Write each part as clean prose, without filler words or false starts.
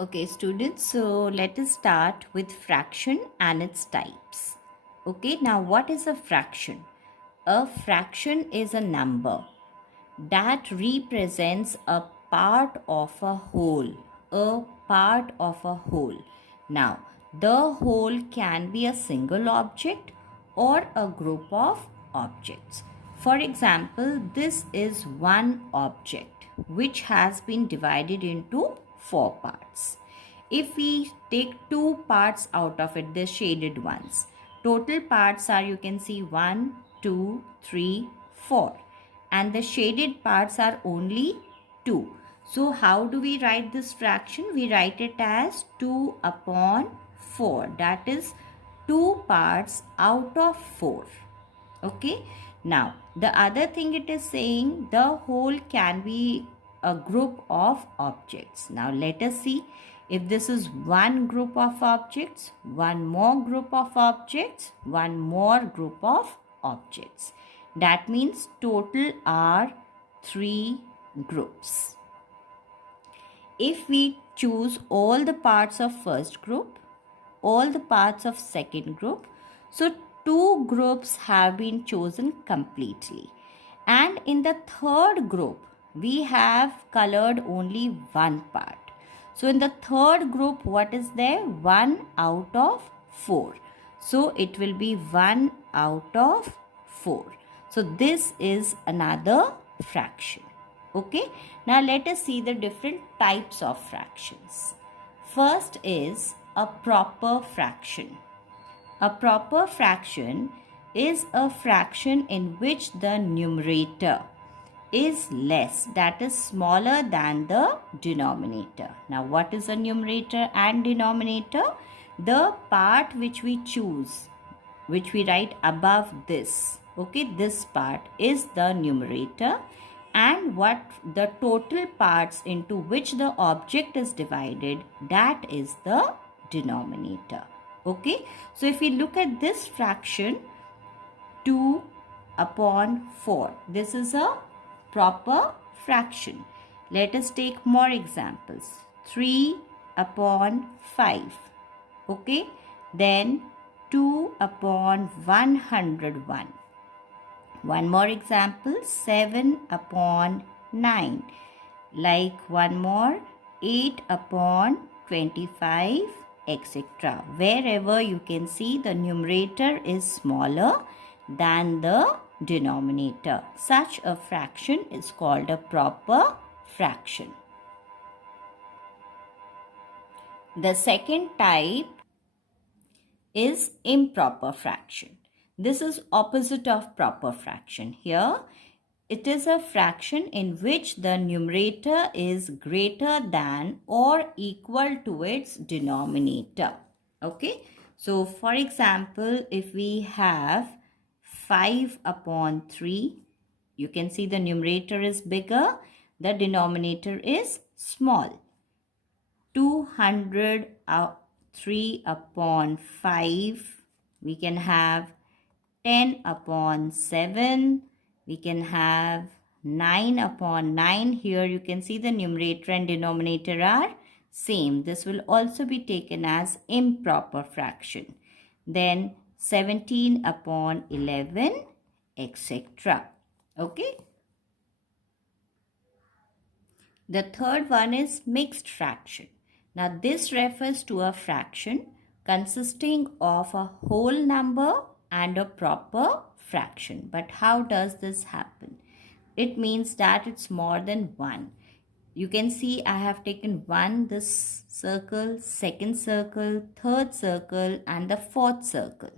Okay, students, so let us start with fraction and its types. Okay, now what is a fraction? A fraction is a number that represents a part of a whole. A part of a whole. Now, the whole can be a single object or a group of objects. For example, this is one object which has been divided into four parts. If we take two parts out of it, the shaded ones, total parts are, you can see, 1, 2, 3, 4, and the shaded parts are only 2. So how do we write this fraction? We write it as 2 upon 4. That is 2 parts out of 4. Okay. Now the other thing it is saying, the whole can be a group of objects. Now let us see if this is one group of objects, one more group of objects, one more group of objects. That means total are 3 groups. If we choose all the parts of first group, all the parts of second group, so 2 groups have been chosen completely. And in the third group, we have colored only one part. So in the third group, what is there? 1 out of 4. So it will be 1 out of 4. So this is another fraction. Okay. Now let us see the different types of fractions. First is a proper fraction. A proper fraction is a fraction in which the numerator is less, that is smaller than the denominator. Now what is a numerator and denominator? The part which we choose, which we write above this, okay, this part is the numerator, and what the total parts into which the object is divided, that is the denominator. Okay, so if we look at this fraction, 2 upon 4, this is a proper fraction. Let us take more examples. 3 upon 5. Okay, then 2 upon 101. One more example, 7 upon 9. Like one more, 8 upon 25, etc. Wherever you can see the numerator is smaller than the denominator, such a fraction is called a proper fraction. The second type is improper fraction. This is opposite of proper fraction. Here it is a fraction in which the numerator is greater than or equal to its denominator. Okay, so for example, if we have 5 upon 3, you can see the numerator is bigger, the denominator is small. 203 upon 5, we can have 10 upon 7, we can have 9 upon 9. Here you can see the numerator and denominator are same. This will also be taken as improper fraction. Then 17 upon 11, etc. Okay. The third one is mixed fraction. Now this refers to a fraction consisting of a whole number and a proper fraction. But how does this happen? It means that it's more than 1. You can see I have taken 1, this circle, second circle, third circle, and the fourth circle.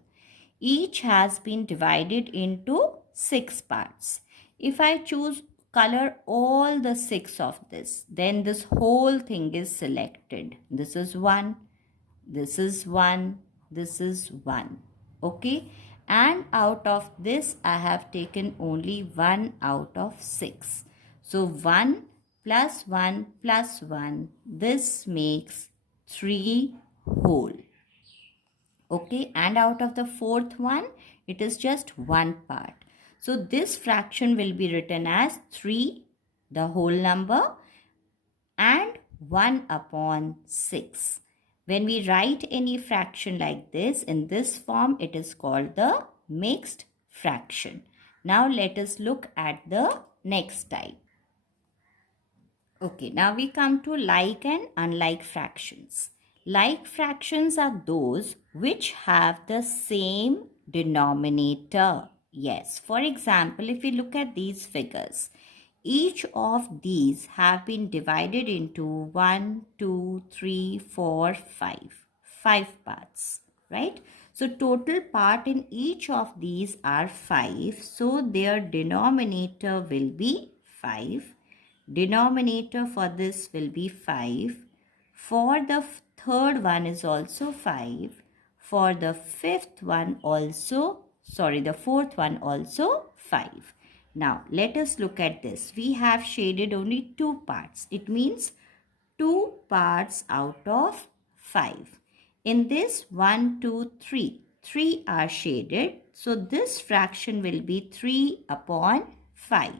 Each has been divided into 6 parts. If I choose color all the 6 of this, then this whole thing is selected. This is 1, this is 1, this is 1. Okay, and out of this I have taken only 1 out of 6. So 1 plus 1 plus 1, this makes 3 whole. Okay, and out of the fourth one, it is just one part. So this fraction will be written as 3, the whole number, and 1 upon 6. When we write any fraction like this in this form, it is called the mixed fraction. Now let us look at the next type. Okay, now we come to like and unlike fractions. Like fractions are those which have the same denominator. Yes, for example, if we look at these figures, each of these have been divided into 1, 2, 3, 4, 5. 5 parts, right? So total part in each of these are 5. So their denominator will be 5. Denominator for this will be 5. For the third one is also 5. For the the fourth one also 5. Now let us look at this. We have shaded only 2 parts. It means 2 parts out of 5. In this 1, 2, 3, 3 are shaded. So this fraction will be 3 upon 5.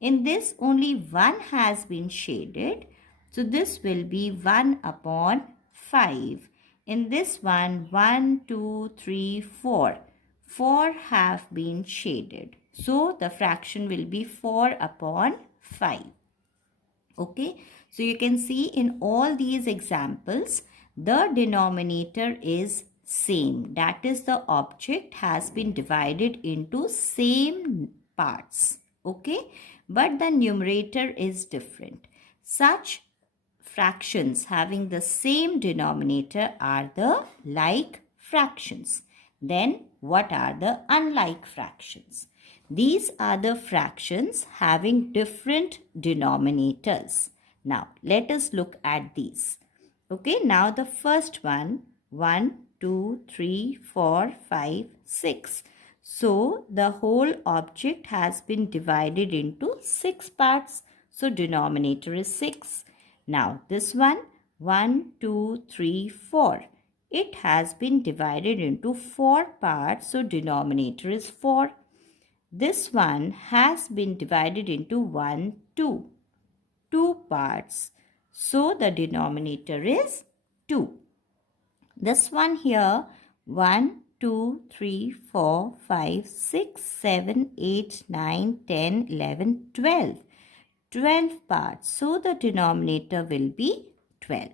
In this only 1 has been shaded. So this will be 1 upon 5. In this one, 1, 2, 3, 4. 4 have been shaded. So the fraction will be 4 upon 5. Okay, so you can see in all these examples, the denominator is same. That is, the object has been divided into same parts. Okay, but the numerator is different. Such fractions having the same denominator are the like fractions. Then what are the unlike fractions? These are the fractions having different denominators. Now let us look at these. Okay, now the first one, 1, 2, 3, 4, 5, 6. So the whole object has been divided into 6 parts. So denominator is 6. Now this one, 1, 2, 3, 4. It has been divided into 4 parts. So denominator is 4. This one has been divided into 1, 2. 2 parts. So the denominator is 2. This one here, 1, 2, 3, 4, 5, 6, 7, 8, 9, 10, 11, 12. 12 parts. So the denominator will be 12.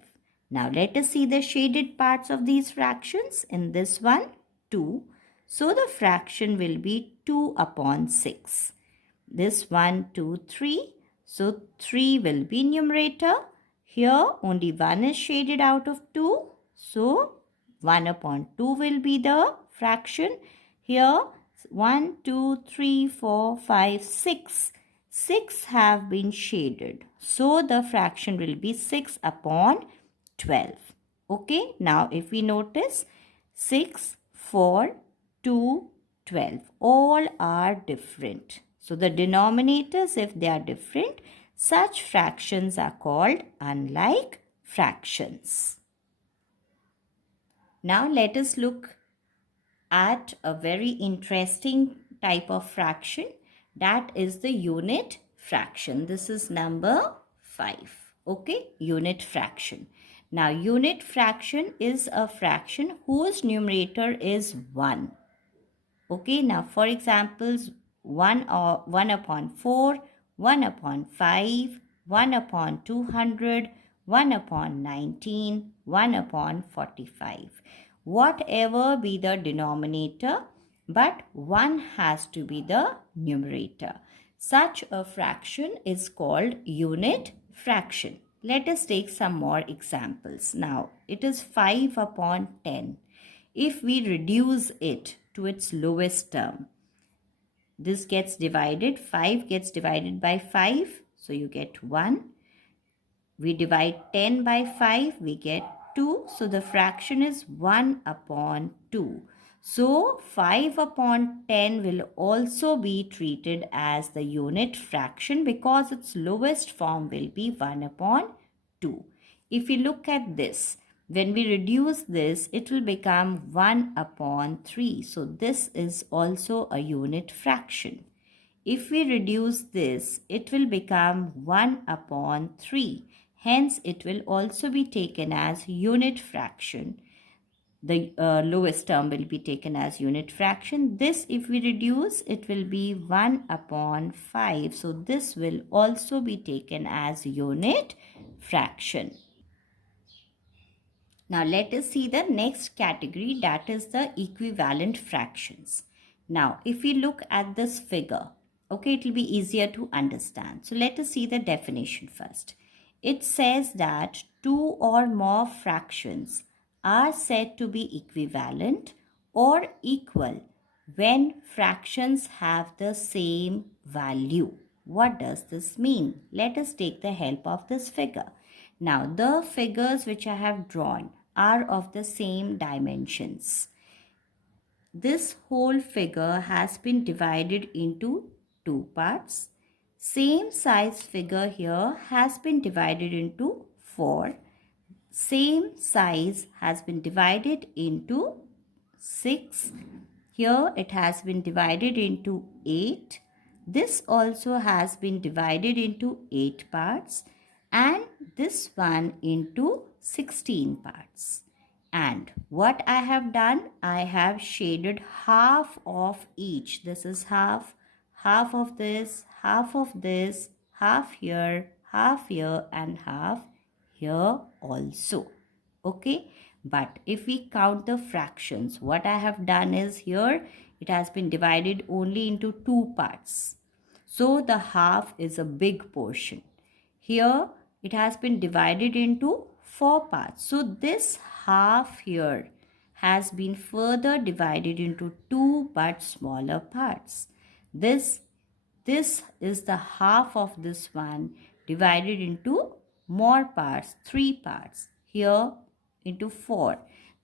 Now let us see the shaded parts of these fractions. In this one, 2. So the fraction will be 2 upon 6. This 1, 2, 3. So 3 will be numerator. Here only 1 is shaded out of 2. So 1 upon 2 will be the fraction. Here 1, 2, 3, 4, 5, 6. 6 have been shaded. So the fraction will be 6 upon 12. Okay, now if we notice 6, 4, 2, 12. All are different. So the denominators, if they are different, such fractions are called unlike fractions. Now let us look at a very interesting type of fraction. That is the unit fraction. This is number 5. Okay, unit fraction. Now unit fraction is a fraction whose numerator is 1. Okay, now for examples, 1 upon 4, 1 upon 5, 1 upon 200, 1 upon 19, 1 upon 45. Whatever be the denominator, but 1 has to be the numerator. Such a fraction is called unit fraction. Let us take some more examples. Now, it is 5 upon 10. If we reduce it to its lowest term, this gets divided, 5 gets divided by 5, so you get 1. We divide 10 by 5, we get 2, so the fraction is 1 upon 2. So 5 upon 10 will also be treated as the unit fraction because its lowest form will be 1 upon 2. If we look at this, when we reduce this, it will become 1 upon 3. So this is also a unit fraction. If we reduce this, it will become 1 upon 3. Hence, it will also be taken as unit fraction. The lowest term will be taken as unit fraction. This, if we reduce, it will be 1 upon 5. So this will also be taken as unit fraction. Now let us see the next category, that is the equivalent fractions. Now if we look at this figure, okay, it will be easier to understand. So let us see the definition first. It says that two or more fractions are said to be equivalent or equal when fractions have the same value. What does this mean? Let us take the help of this figure. Now the figures which I have drawn are of the same dimensions. This whole figure has been divided into two parts. Same size figure here has been divided into 4. Same size has been divided into 6. Here it has been divided into 8. This also has been divided into 8 parts, and this one into 16 parts. And what I have done, I have shaded half of each. This is half of this, half here, and half here also. Okay, but if we count the fractions, what I have done is here it has been divided only into 2 parts. So the half is a big portion. Here it has been divided into 4 parts. So this half here has been further divided into 2 but smaller parts. This is the half of this one divided into more parts, 3 parts. Here into 4.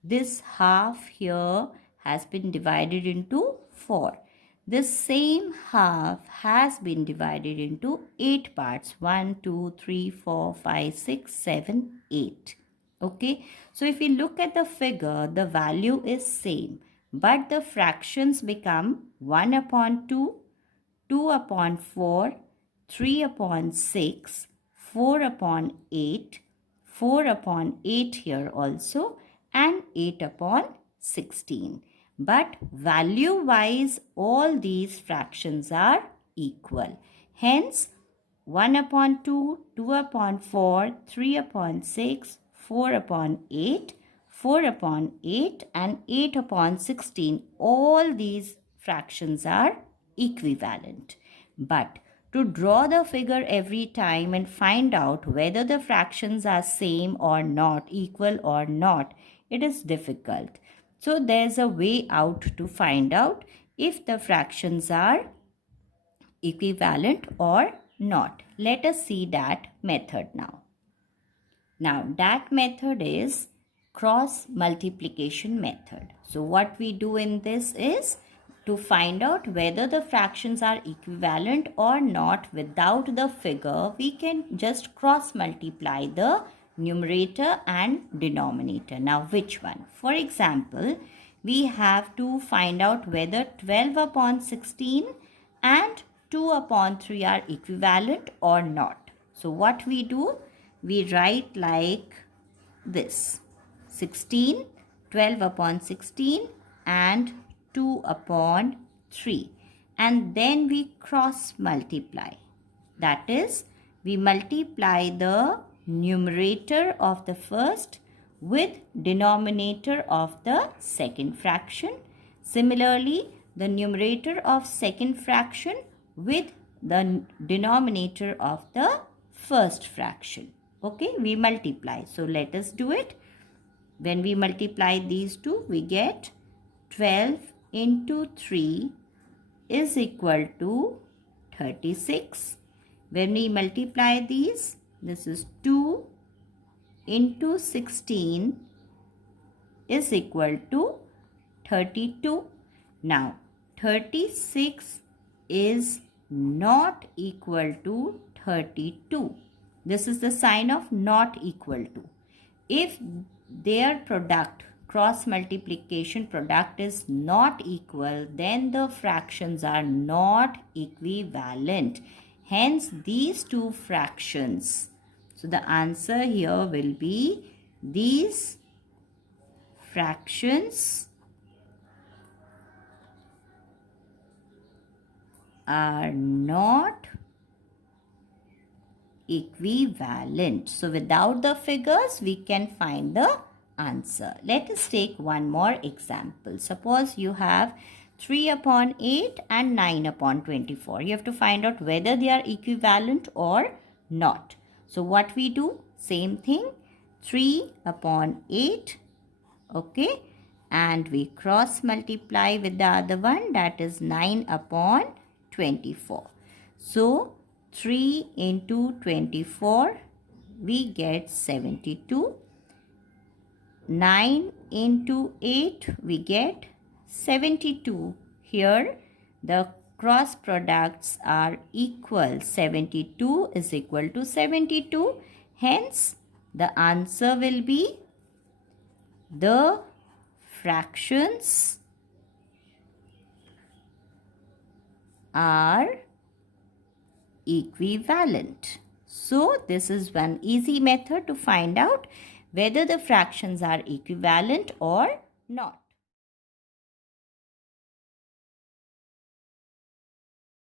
This half here has been divided into 4. This same half has been divided into 8 parts. 1, 2, 3, 4, 5, 6, 7, 8. Okay. So if we look at the figure, the value is same. But the fractions become 1 upon 2, 2 upon 4, 3 upon 6, 4 upon 8, 4 upon 8 here also, and 8 upon 16. But value wise all these fractions are equal. Hence 1 upon 2, 2 upon 4, 3 upon 6, 4 upon 8, 4 upon 8 and 8 upon 16, all these fractions are equivalent. But to draw the figure every time and find out whether the fractions are same or not, equal or not, it is difficult. So there's a way out to find out if the fractions are equivalent or not. Let us see that method now. Now that method is cross multiplication method. So what we do in this is to find out whether the fractions are equivalent or not without the figure, we can just cross multiply the numerator and denominator. Now which one? For example, we have to find out whether 12 upon 16 and 2 upon 3 are equivalent or not. So what we do? We write like this: 16, 12 upon 16 and 2 upon 3, and then we cross multiply. That is, we multiply the numerator of the first with denominator of the second fraction. Similarly, the numerator of second fraction with the denominator of the first fraction. Okay, we multiply. So let us do it. When we multiply these two, we get 12 into 3 is equal to 36. When we multiply these, this is 2 into 16 is equal to 32. Now, 36 is not equal to 32. This is the sign of not equal to. If their product, cross multiplication product, is not equal, then the fractions are not equivalent. Hence, these two fractions So the answer here will be these fractions are not equivalent. So without the figures, we can find the answer. Let us take one more example. Suppose you have 3 upon 8 and 9 upon 24. You have to find out whether they are equivalent or not. So what we do? Same thing. 3 upon 8. Okay. And we cross multiply with the other one, that is 9 upon 24. So 3 into 24, we get 72. 9 into 8, we get 72. Here, the cross products are equal. 72 is equal to 72. Hence, the answer will be the fractions are equivalent. So this is one easy method to find out whether the fractions are equivalent or not.